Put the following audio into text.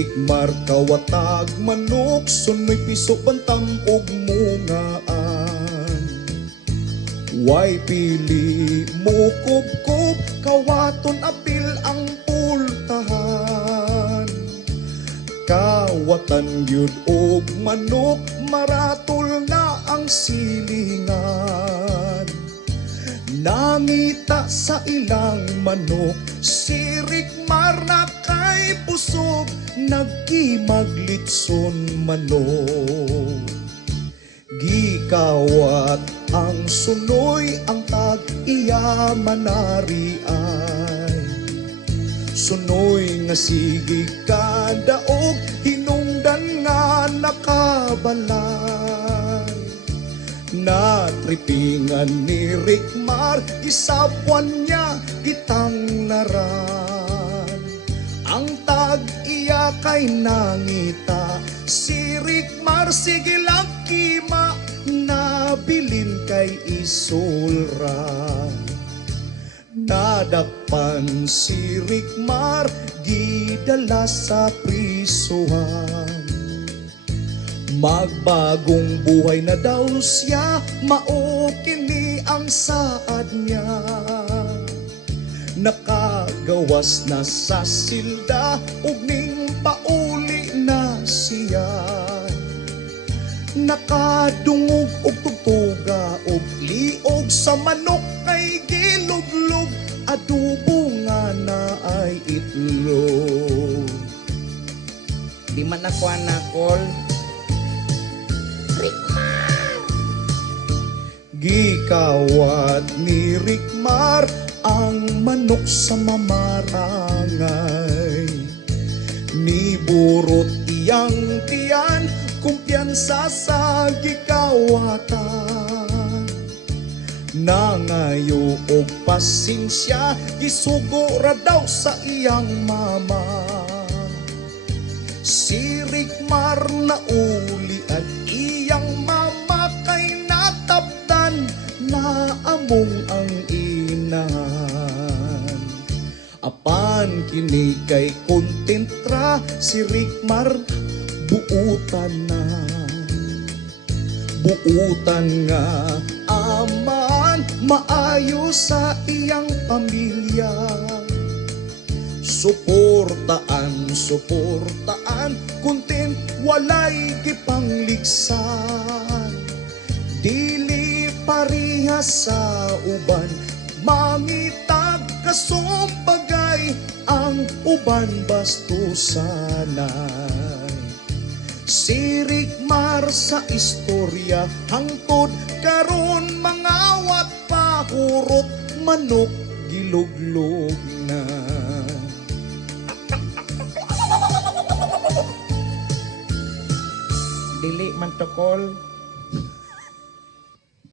Rikmar kawatag manok, sunoy piso bantang og mungaan. Way pili mo kubkob, kawaton apil ang pultahan. Kawatan yun og manok, maratol na ang silingan. Nangita sa ilang manok, si Rikmar na kay busog, nagkimaglitson manok. Gikawat ang sunoy, ang tag-iya manari ay. Sunoy nga sige kadaog, hinungdan nga nakabalay. Natripingan ni Rikmar, isapwan niya kitang naran. Ang tag-iya kay nangita, si Rikmar sige lakima, nabilin kay isulra. Nadakpan si Rikmar, gidala sa prisuhan. Magbagong buhay na daw siya, mao kini ang saad niya. Nakagawas na sa silda, ug ning pauli na siya. Nakadungog og tugtuga og liog sa manok kay giluglog, adobo nga na ay itlog. Di man ako anakol. Gikawat ni Rikmar ang manok sa mamarangay. Niburot iyang tiyan, kumpiyansa sa gikawatan. Nangayo og pasinsya, isugo ra daw sa iyang mama. Si Rikmar na uli at iyang mama kay nataptan, na among ang inahan. Apan kini kay kontentra, si Rikmar buutan na. Buutan nga aman, maayo sa iyang pamilya. Suportaan, suportaan, content walay gipangligsan. Dili pariha sa uban, mangitag kasumpagay, ang uban bastusanay. Si Rikmar sa istorya, hangtod karon mangawat pa, hurot manok giluglog na. Dili man tokol.